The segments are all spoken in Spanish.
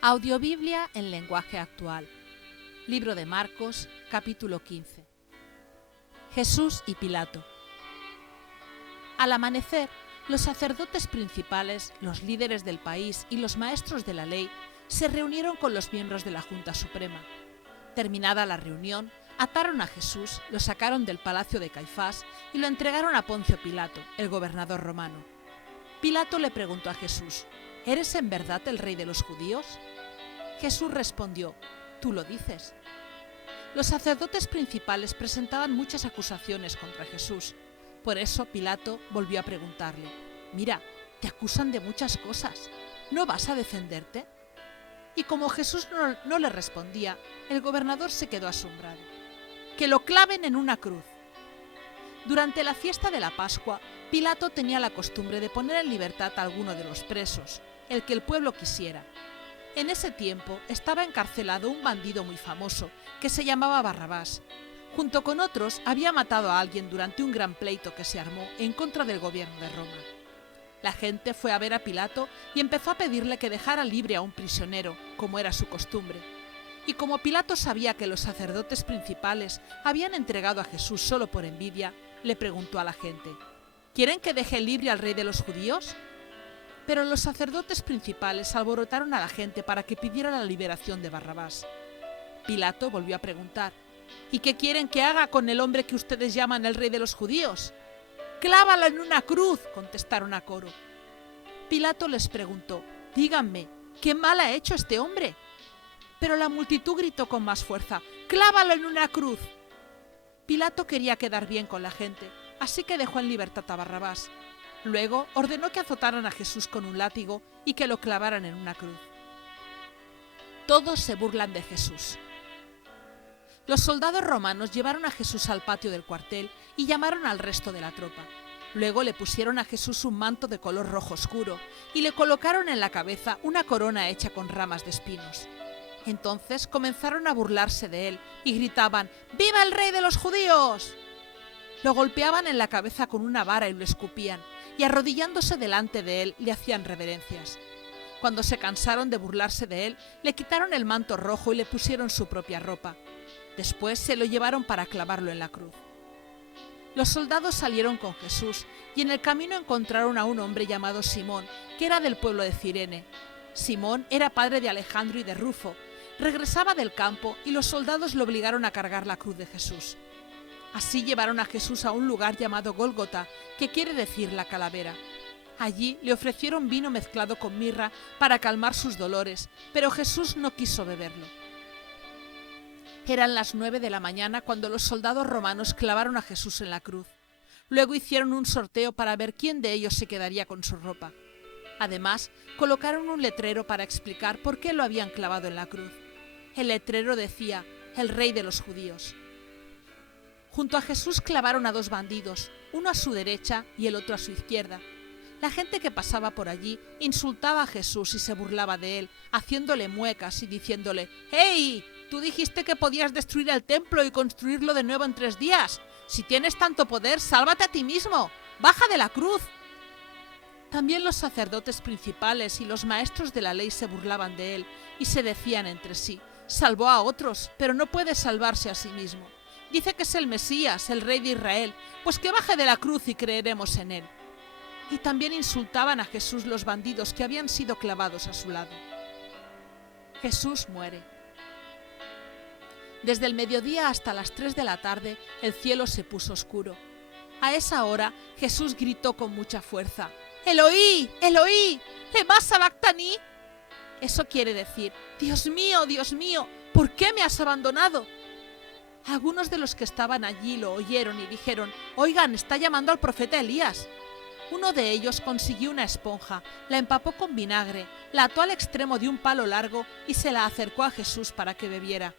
Audiobiblia en lenguaje actual. Libro de Marcos, capítulo 15. Jesús y Pilato. Al amanecer, los sacerdotes principales, los líderes del país y los maestros de la ley se reunieron con los miembros de la Junta Suprema. Terminada la reunión, ataron a Jesús, lo sacaron del palacio de Caifás y lo entregaron a Poncio Pilato, el gobernador romano. Pilato le preguntó a Jesús: ¿Eres en verdad el rey de los judíos? Jesús respondió: Tú lo dices. Los sacerdotes principales presentaban muchas acusaciones contra Jesús. Por eso Pilato volvió a preguntarle: Mira, te acusan de muchas cosas. ¿No vas a defenderte? Y como Jesús no le respondía, el gobernador se quedó asombrado. ¡Que lo claven en una cruz! Durante la fiesta de la Pascua, Pilato tenía la costumbre de poner en libertad a alguno de los presos, el que el pueblo quisiera. En ese tiempo estaba encarcelado un bandido muy famoso, que se llamaba Barrabás. Junto con otros, había matado a alguien durante un gran pleito que se armó en contra del gobierno de Roma. La gente fue a ver a Pilato y empezó a pedirle que dejara libre a un prisionero, como era su costumbre. Y como Pilato sabía que los sacerdotes principales habían entregado a Jesús solo por envidia, le preguntó a la gente: ¿Quieren que deje libre al rey de los judíos? Pero los sacerdotes principales alborotaron a la gente para que pidiera la liberación de Barrabás. Pilato volvió a preguntar: ¿Y qué quieren que haga con el hombre que ustedes llaman el rey de los judíos? ¡Clávalo en una cruz!, contestaron a coro. Pilato les preguntó: Díganme, ¿qué mal ha hecho este hombre? Pero la multitud gritó con más fuerza: ¡Clávalo en una cruz! Pilato quería quedar bien con la gente, así que dejó en libertad a Barrabás. Luego ordenó que azotaran a Jesús con un látigo y que lo clavaran en una cruz. Todos se burlan de Jesús. Los soldados romanos llevaron a Jesús al patio del cuartel y llamaron al resto de la tropa. Luego le pusieron a Jesús un manto de color rojo oscuro y le colocaron en la cabeza una corona hecha con ramas de espinos. Entonces comenzaron a burlarse de él y gritaban: ¡Viva el rey de los judíos! Lo golpeaban en la cabeza con una vara y lo escupían, y arrodillándose delante de él le hacían reverencias. Cuando se cansaron de burlarse de él, le quitaron el manto rojo y le pusieron su propia ropa. Después se lo llevaron para clavarlo en la cruz. Los soldados salieron con Jesús y en el camino encontraron a un hombre llamado Simón, que era del pueblo de Cirene. Simón era padre de Alejandro y de Rufo. Regresaba del campo y los soldados lo obligaron a cargar la cruz de Jesús. Así llevaron a Jesús a un lugar llamado Gólgota, que quiere decir la calavera. Allí le ofrecieron vino mezclado con mirra para calmar sus dolores, pero Jesús no quiso beberlo. Eran las 9 de la mañana cuando los soldados romanos clavaron a Jesús en la cruz. Luego hicieron un sorteo para ver quién de ellos se quedaría con su ropa. Además, colocaron un letrero para explicar por qué lo habían clavado en la cruz. El letrero decía: el rey de los judíos. Junto a Jesús clavaron a dos bandidos, uno a su derecha y el otro a su izquierda. La gente que pasaba por allí insultaba a Jesús y se burlaba de él, haciéndole muecas y diciéndole: ¡Hey! Tú dijiste que podías destruir el templo y construirlo de nuevo en 3 días. Si tienes tanto poder, sálvate a ti mismo. ¡Baja de la cruz! También los sacerdotes principales y los maestros de la ley se burlaban de él y se decían entre sí: salvó a otros, pero no puede salvarse a sí mismo. Dice que es el Mesías, el rey de Israel, pues que baje de la cruz y creeremos en él. Y también insultaban a Jesús los bandidos que habían sido clavados a su lado. Jesús muere. Desde el mediodía hasta las 3 de la tarde el cielo se puso oscuro. A esa hora Jesús gritó con mucha fuerza: ¡Eloí, Eloí, lema sabactani! Eso quiere decir: Dios mío, ¿por qué me has abandonado? Algunos de los que estaban allí lo oyeron y dijeron: Oigan, está llamando al profeta Elías. Uno de ellos consiguió una esponja, la empapó con vinagre, la ató al extremo de un palo largo y se la acercó a Jesús para que bebiera.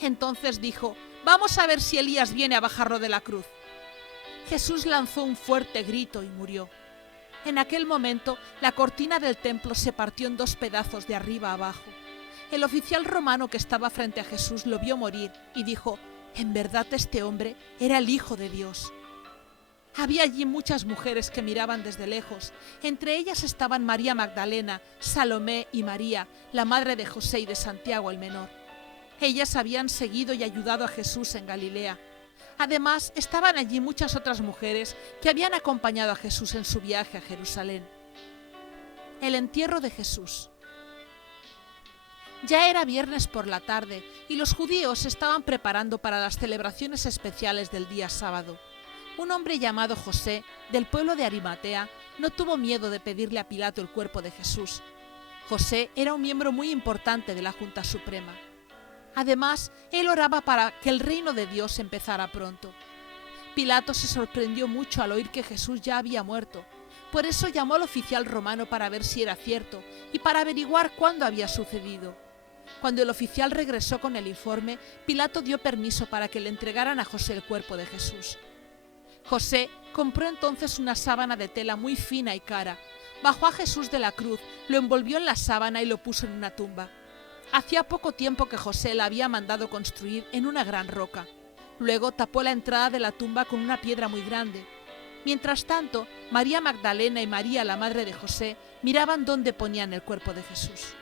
Entonces dijo: Vamos a ver si Elías viene a bajarlo de la cruz. Jesús lanzó un fuerte grito y murió. En aquel momento, la cortina del templo se partió en 2 pedazos de arriba a abajo. El oficial romano que estaba frente a Jesús lo vio morir y dijo: En verdad este hombre era el Hijo de Dios. Había allí muchas mujeres que miraban desde lejos. Entre ellas estaban María Magdalena, Salomé y María, la madre de José y de Santiago el menor. Ellas habían seguido y ayudado a Jesús en Galilea. Además, estaban allí muchas otras mujeres que habían acompañado a Jesús en su viaje a Jerusalén. El entierro de Jesús. Ya era viernes por la tarde y los judíos se estaban preparando para las celebraciones especiales del día sábado. Un hombre llamado José, del pueblo de Arimatea, no tuvo miedo de pedirle a Pilato el cuerpo de Jesús. José era un miembro muy importante de la Junta Suprema. Además, él oraba para que el reino de Dios empezara pronto. Pilato se sorprendió mucho al oír que Jesús ya había muerto. Por eso llamó al oficial romano para ver si era cierto y para averiguar cuándo había sucedido. Cuando el oficial regresó con el informe, Pilato dio permiso para que le entregaran a José el cuerpo de Jesús. José compró entonces una sábana de tela muy fina y cara, bajó a Jesús de la cruz, lo envolvió en la sábana y lo puso en una tumba. Hacía poco tiempo que José la había mandado construir en una gran roca. Luego tapó la entrada de la tumba con una piedra muy grande. Mientras tanto, María Magdalena y María, la madre de José, miraban dónde ponían el cuerpo de Jesús.